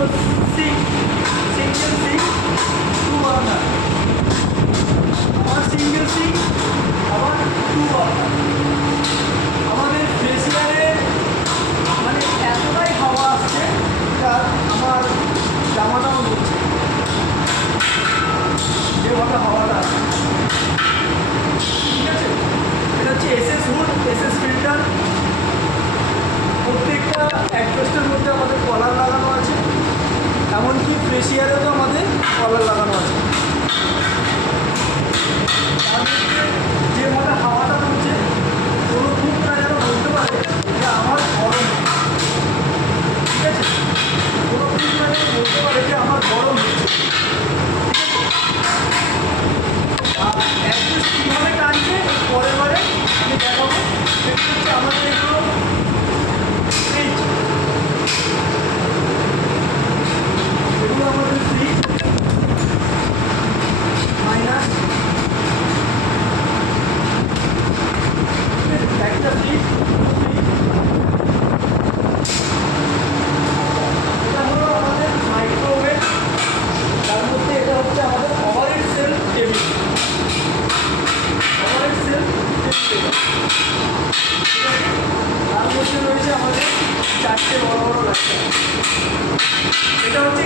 হলো sync, single sync, 2 burner. আবার single sync, আবার 2 বার্নার। আমাদের ফ্রেশিয়ারে মানে এতটাই হাওয়া আসছে যা আমার জামাটাও নড়ছে, যেভাবে হাওয়াটা আসছে। ঠিক আছে, এটা হচ্ছে এসএস হুড, এসএস ফিল্টার। প্রত্যেকটা অ্যাডজাস্টের মধ্যে আমাদের কলার লাগানো আছে, এমনকি ফ্রেশিয়ারেও তো আমাদের কলার লাগানো আছে। তার মধ্যে যেভাবে হাওয়াটা পড়ছে কোনো খুব না যেন বলতে পারে যে আমার গরম, ঠিক আছে, কোনো খুব না যেন বলতে পারে যে আমার গরম হচ্ছে। অ্যাডজাস্ট কীভাবে টানছে পরের বারে আমি দেখাবো। সেটা হচ্ছে আমাদের এগুলো ফ্রিজ, এগুলো আমাদের ফ্রিজ মাইনাস একটা ফ্রিজ। এটা হলো আমাদের মাইক্রোওয়েভ, তার মধ্যে এটা হচ্ছে আমাদের overhead sale table, overhead sale table. তার মধ্যে রয়েছে আমাদের 4টে বড় বড় বাচ্চা। এটা হচ্ছে